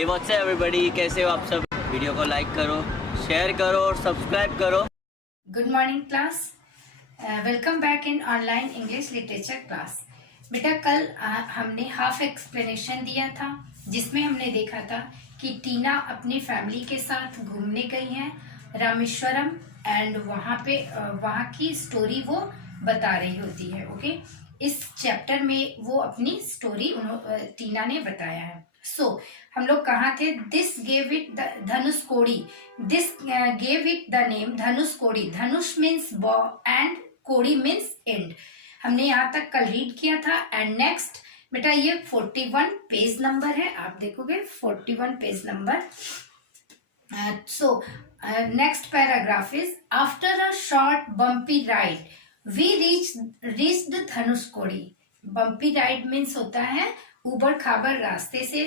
Hey what's up everybody, कैसे हो आप सब। वीडियो को लाइक करो, शेयर करो और सब्सक्राइब करो। Good morning class, welcome back in online English literature class. बेटा कल हमने हाफ एक्सप्लेनेशन दिया था जिसमें हमने देखा था कि टीना अपनी फैमिली के साथ घूमने गई हैं रामेश्वरम एंड वहाँ की स्टोरी वो बता रही होती है। ओके, इस चैप्टर में वो अपनी स्टोरी टीना ने बताया है। हम लोग कहाँ थे? This gave it Dhanushkodi. This gave it the name Dhanushkodi. Dhanush means बॉ एंड कोडी मीन्स एंड। हमने यहाँ तक कल रीड किया था। एंड नेक्स्ट बेटा ये 41 पेज नंबर है, आप देखोगे 41 page number. Next paragraph is after a short bumpy ride we reached Dhanushkodi. Bumpy ride means होता है ऊबड़ खाबड़ रास्ते से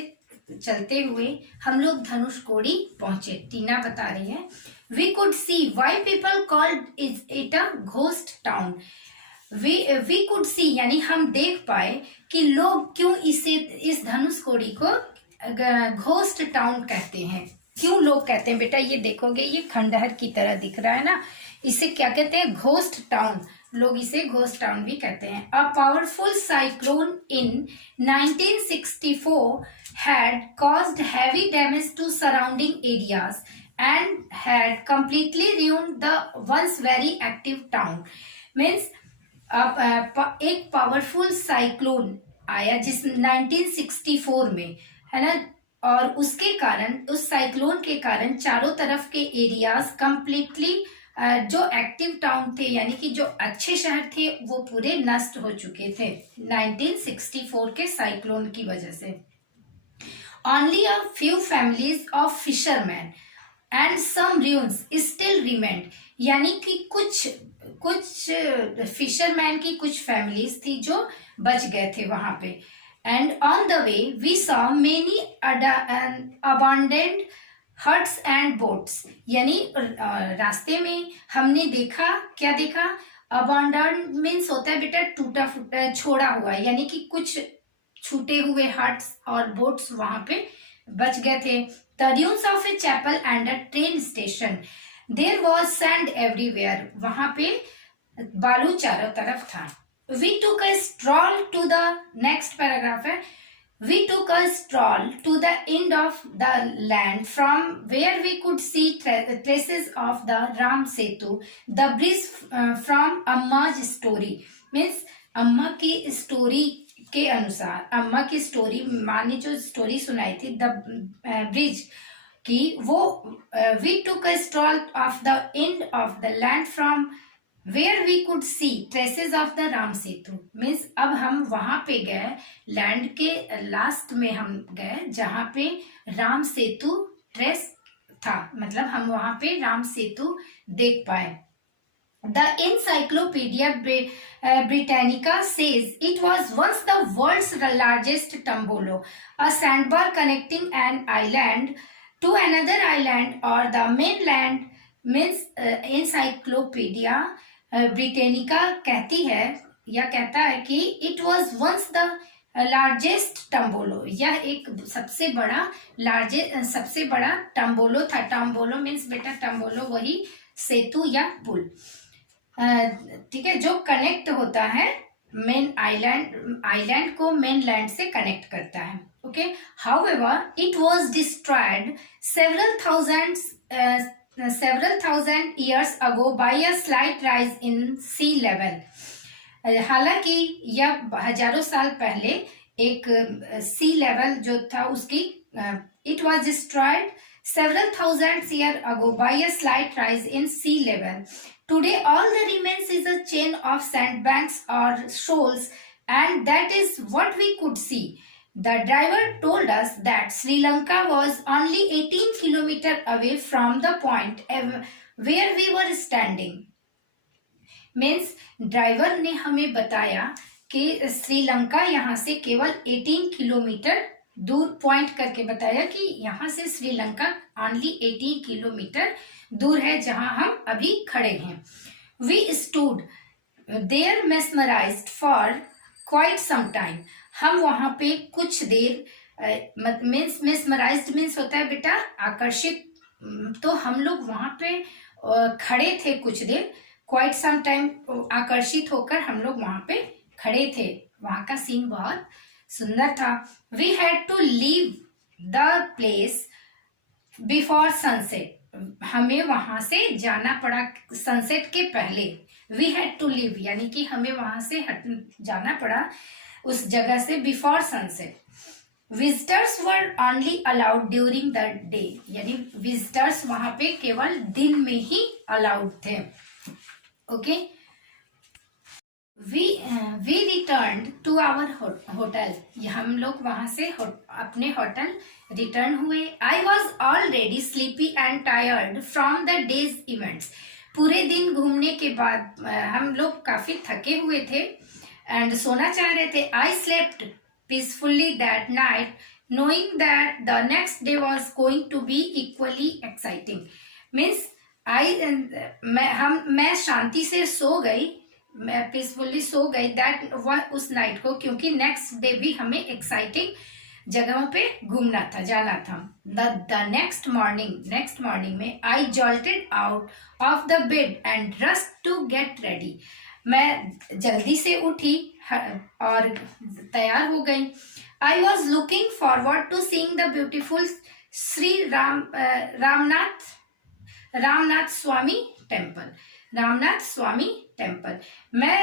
चलते हुए हम लोग धनुषकोडी पहुंचे। टीना बता रही है we could see why people called it a ghost town. We could see यानी हम देख पाए कि लोग क्यों इस धनुषकोडी को घोस्ट टाउन कहते हैं। क्यों लोग कहते हैं बेटा? ये देखोगे ये खंडहर की तरह दिख रहा है ना, इसे क्या कहते हैं? Ghost town. लोग इसे घोस्ट टाउन भी कहते हैं। A powerful cyclone in 1964 had caused heavy damage to surrounding areas and had completely ruined the once very active town. Means एक पावरफुल साइक्लोन आया जिस 1964 में, है ना, और उसके कारण, उस साइक्लोन के कारण चारों तरफ के एरियाज कंप्लीटली जो एक्टिव टाउन थे यानी कि जो अच्छे शहर थे वो पूरे नष्ट हो चुके थे 1964 के साइक्लोन की वजह से। Only a few families of fishermen and some ruins still remained. यानी कि कुछ फिशरमैन की कुछ फैमिलीज थी जो बच गए थे वहां पे। And on the way we saw many abandoned huts and boats. यानी रास्ते में हमने देखा, क्या देखा? abandoned means होता है बेटा टूटा फूटा, छोड़ा हुआ, यानी कि कुछ छूटे हुए हट्स और बोट्स वहां पे बच गए थे। The ruins of a chapel and a train station. There was sand everywhere. वहां पे बालू चारों तरफ था। We took a stroll to the next paragraph है। We took a stroll to the end of the land from where we could see traces of the Ram Setu, the bridge from Amma's story. Means अम्मा की story के अनुसार, अम्मा की story, माँ ने जो स्टोरी सुनाई थी द ब्रिज की, वो we took a stroll off the end of the land from where we could see traces of the Ram Setu. Means अब हम वहां पे गए, लैंड के लास्ट में हम गए जहां पे राम सेतु ट्रेस था, मतलब हम वहां पे राम सेतु देख पाए। The Encyclopedia Britannica says it was once the world's largest tombolo, a sandbar connecting an island to another island or the mainland. Means Encyclopedia Britannica कहती है या कहता है कि it was once the largest tombolo, यह एक सबसे बड़ा टम्बोलो था। टम्बोलो मीन्स बेटा टम्बोलो वही सेतु या पुल, ठीक है, जो कनेक्ट होता है मेन आइलैंड को मेनलैंड से कनेक्ट करता है। Okay, however it was destroyed several thousand years ago by a slight rise in sea level. हालांकि यह हजारों साल पहले एक सी लेवल जो था उसकी, it was destroyed several thousand years ago by a slight rise in sea level. Today all that remains is a chain of sandbanks or shoals, and that is what we could see. The driver told us that Sri Lanka was only 18 kilometers away from the point where we were standing. Means driver ने हमें बताया कि श्रीलंका यहाँ से केवल 18 kilometre दूर, point करके बताया कि यहाँ से श्रीलंका ओनली 18 किलोमीटर दूर है जहां हम अभी खड़े हैं। We stood there mesmerized for quite some time. हम वहां पे कुछ देर मीन्स मिसमराइज्ड मीन्स होता है बेटा आकर्षित। तो हम लोग वहां पे खड़े थे कुछ देर, क्वाइट सम टाइम, आकर्षित होकर हम लोग वहां पे खड़े थे। वहां का सीन बहुत सुंदर था। We had to leave the place before sunset, हमें वहां से जाना पड़ा सनसेट के पहले। वी हैड टू लीव यानी कि हमें वहां से जाना पड़ा उस जगह से before sunset. Visitors were only allowed during the day, यानी विजिटर्स वहां पे केवल दिन में ही अलाउड थे। Okay, we return to our hotel, हम लोग वहां से अपने होटल रिटर्न हुए। I was already sleepy and tired from the day's events, पूरे दिन घूमने के बाद हम लोग काफी थके हुए थे एंड सोना चाह रहे थे। I slept peacefully that night, knowing that the next day was going to be equally exciting. Means मैं शांति से सो गई, मैं पीसफुली सो गई दैट वह उस नाइट को, क्योंकि नेक्स्ट डे भी हमें एक्साइटिंग जगहों पे घूमना था, जाना था। द नेक्स्ट मॉर्निंग में I jolted out of the bed and rushed to get ready, मैं जल्दी से उठी और तैयार हो गई। I was looking forward to seeing the beautiful Shri Ramanatha Swamy temple. मैं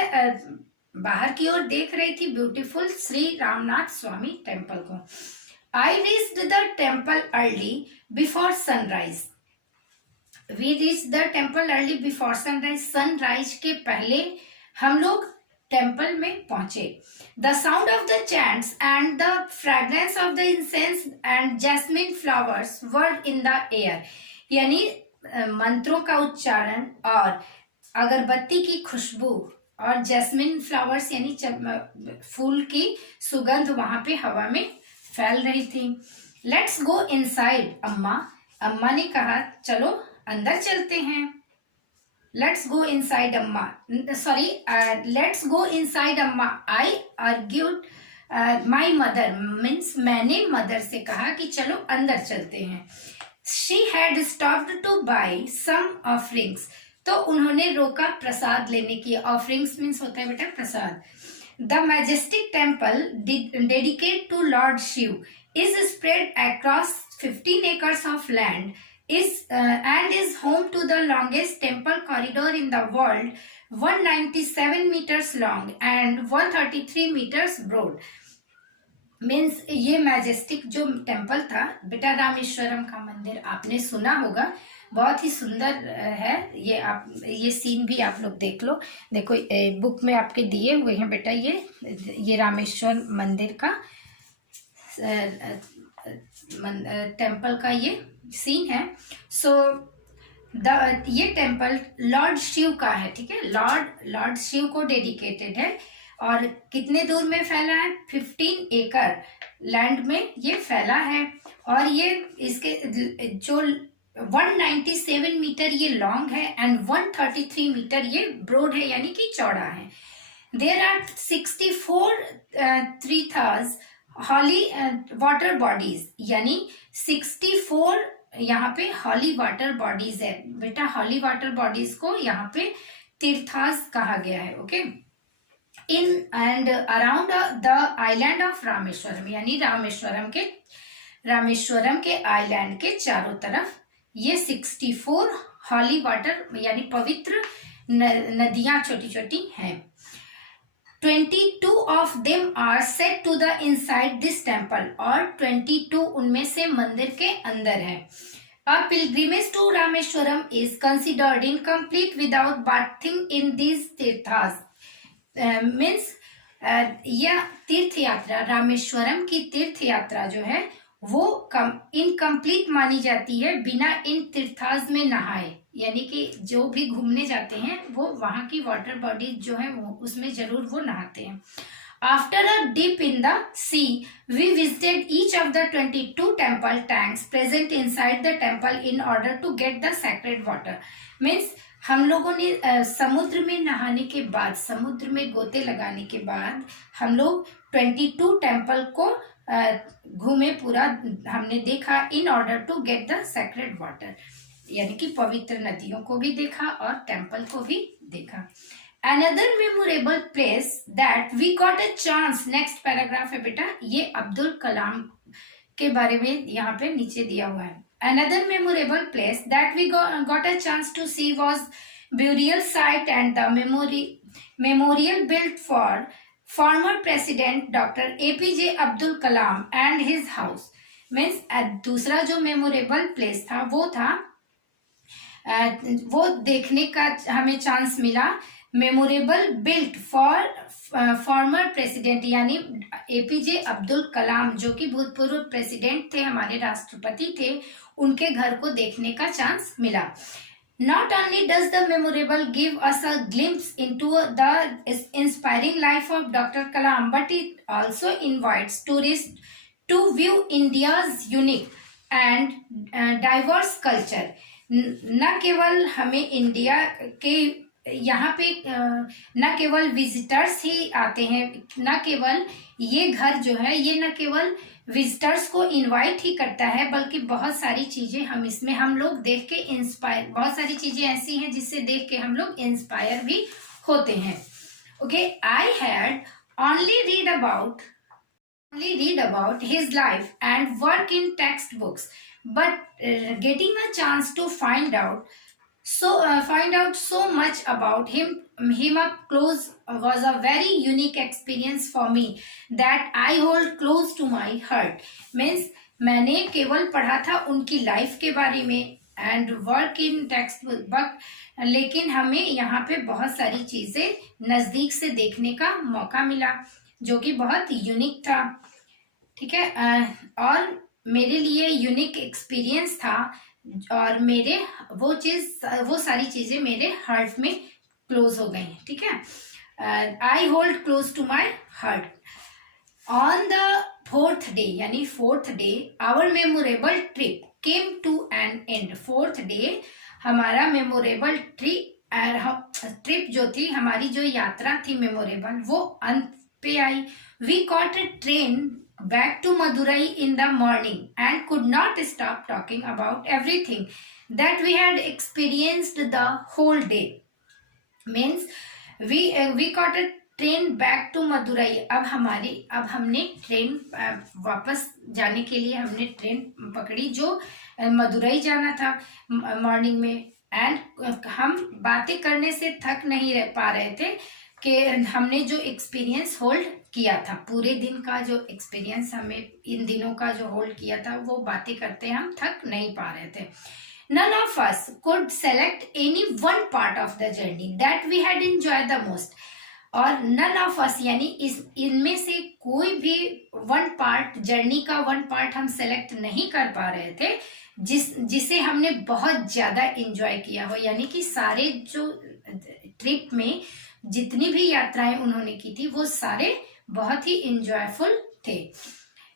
बाहर की ओर देख रही थी ब्यूटीफुल श्री रामनाथ स्वामी टेम्पल को। I reached the temple early before sunrise, we reach the temple early before sunrise, sunrise के पहले हम लोग टेम्पल में पहुंचे। The sound of the chants and the fragrance of the incense and jasmine flowers were in the air, यानी मंत्रों का उच्चारण और अगरबत्ती की खुशबू और जैस्मिन फ्लावर्स यानी फूल की सुगंध वहां पे हवा में फैल रही थी। लेट्स गो इनसाइड, अम्मा ने कहा चलो अंदर चलते हैं। लेट्स गो इनसाइड अम्मा, I argued my mother, means मैंने मदर से कहा कि चलो अंदर चलते हैं। She had stopped to buy some offerings, तो उन्होंने रोका प्रसाद लेने की। ऑफरिंग्स मीन्स होता है बेटा Prasad. The majestic temple dedicate to lord Shiva is spread across 15 acres of land and is home to the longest temple corridor in the world, 197 meters long and 133 meters broad. Means ये majestic जो temple था बेटा, रामेश्वरम का मंदिर आपने सुना होगा, बहुत ही सुंदर है। ये सीन भी आप लोग देख लो, देखो बुक में आपके दिए हुए हैं बेटा, ये रामेश्वर मंदिर का टेम्पल का ये सीन है। सो ये टेम्पल लॉर्ड शिव का है, ठीक है, लॉर्ड शिव को डेडिकेटेड है। और कितने दूर में फैला है? 15 एकड़ लैंड में ये फैला है। और ये इसके जो 197 मीटर ये लॉन्ग है एंड 133 मीटर ये ब्रॉड है, यानी कि चौड़ा है। देयर आर 64 तीर्थस हॉली वाटर बॉडीज, यानी 64 यहाँ पे हॉली वाटर बॉडीज है बेटा। हॉली वाटर बॉडीज को यहाँ पे तीर्थास कहा गया है। Okay, in and around the island of Rameswaram, यानी रामेश्वरम के आइलैंड के चारों तरफ ये 64 हॉली वाटर यानी पवित्र नदियां छोटी छोटी हैं। 22 of them are set to the inside this temple, और 22 उनमें से मंदिर के अंदर है। A pilgrimage to Rameshwaram is considered incomplete without bathing in these तीर्थास। मीन्स यह तीर्थ यात्रा, रामेश्वरम की तीर्थ यात्रा जो है वो इनकम्प्लीट मानी जाती है बिना इन तीर्थास में नहाए, यानी कि जो भी घूमने जाते हैं वो वहां की वाटर बॉडी जो है वो उसमें जरूर वो नहाते हैं। After a dip in the sea we visited each of the 22 temple tanks present inside the temple in order to get the sacred water. Means हम लोगों ने समुद्र में नहाने के बाद, समुद्र में गोते लगाने के बाद हम लोग 22 टेम्पल को घूमे पूरा, हमने देखा in order to get the sacred water, यानी कि पवित्र नदियों को भी देखा और टेम्पल को भी देखा। Another memorable place that we got a chance, next paragraph है बेटा, ये अब्दुल कलाम के बारे में यहाँ पे नीचे दिया हुआ है। Another memorable place that we got a chance to see was burial site and the memorial built for former president Dr. APJ Abdul Kalam and his house। Means दूसरा जो मेमोरेबल प्लेस था वो था, वो देखने का हमें चांस मिला, memorable built for former president, यानी एपीजे अब्दुल कलाम जो कि भूतपूर्व प्रेसिडेंट थे, हमारे राष्ट्रपति थे, उनके घर को देखने का चांस मिला। Not only does the memorable give us a glimpse into the inspiring life of Dr. Kalam, but it also invites tourists to view India's unique and diverse culture। न केवल हमें इंडिया के यहाँ पे न केवल विजिटर्स ही आते हैं, न केवल ये घर जो है ये न केवल विजिटर्स को इनवाइट ही करता है, बल्कि बहुत सारी चीजें हम लोग देख के इंस्पायर, बहुत सारी चीजें ऐसी हैं जिससे देख के हम लोग इंस्पायर भी होते हैं। Okay, I had only read about his life and work in textbooks, but getting a chance to find out so much about him up close was a very unique experience for me that I hold close to my heart। Means मैंने केवल पढ़ा था उनकी life के बारे में and work in text book, लेकिन हमें यहाँ पे बहुत सारी चीजें नजदीक से देखने का मौका मिला जो कि बहुत यूनिक था। ठीक है, और मेरे लिए यूनिक एक्सपीरियंस था और मेरे वो सारी चीजें मेरे हार्ट में क्लोज हो गई। ठीक है, I hold close to my heart. On the 4th day, यानी 4th day, our memorable trip came to an end. 4th day हमारा मेमोरेबल ट्रिप जो थी, हमारी जो यात्रा थी मेमोरेबल, वो अंत पे आई। We caught a train back to Madurai in the morning and could not stop talking about everything that we had experienced the whole day। Means we got a train back to Madurai। अब हमने train वापस जाने के लिए हमने train पकड़ी जो मदुरई जाना था मॉर्निंग में, एंड हम बातें करने से थक नहीं पा रहे थे कि हमने जो एक्सपीरियंस होल्ड किया था, पूरे दिन का जो एक्सपीरियंस हमें इन दिनों का जो होल्ड किया था, वो बातें करते हम थक नहीं पा रहे थे। None of us could select any one part of the journey that we had enjoyed the most। और none of us यानी इनमें से कोई भी जर्नी का वन पार्ट हम सेलेक्ट नहीं कर पा रहे थे जिसे हमने बहुत ज्यादा एंजॉय किया हो, यानी कि सारे जो ट्रिप में जितनी भी यात्राएं उन्होंने की थी वो सारे बहुत ही इंजॉयफुल थे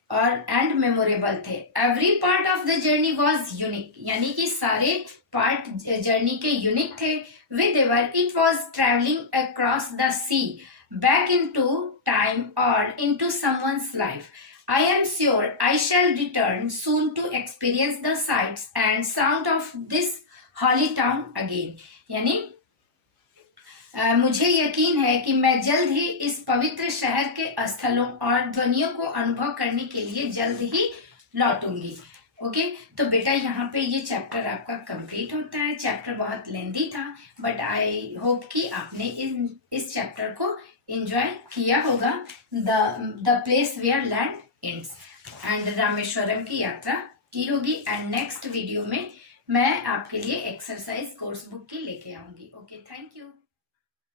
और एंड मेमोरेबल थे। Every part of the journey was unique, यानी कि सारे पार्ट जर्नी के यूनिक थे। Whether it was traveling across the sea, back into time or into someone's life, I am sure I shall return soon to experience the sights and sound of this holy town again। यानी मुझे यकीन है कि मैं जल्द ही इस पवित्र शहर के स्थलों और ध्वनियों को अनुभव करने के लिए जल्द ही लौटूंगी। ओके, तो बेटा यहाँ पे ये चैप्टर आपका कंप्लीट होता है। चैप्टर बहुत लेंदी था, बट आई होप कि आपने इस चैप्टर को एंजॉय किया होगा। The place where land ends, and Rameswaram की यात्रा की होगी। एंड नेक्स्ट वीडियो में मैं आपके लिए एक्सरसाइज कोर्स बुक की लेके आऊंगी। Okay, thank you.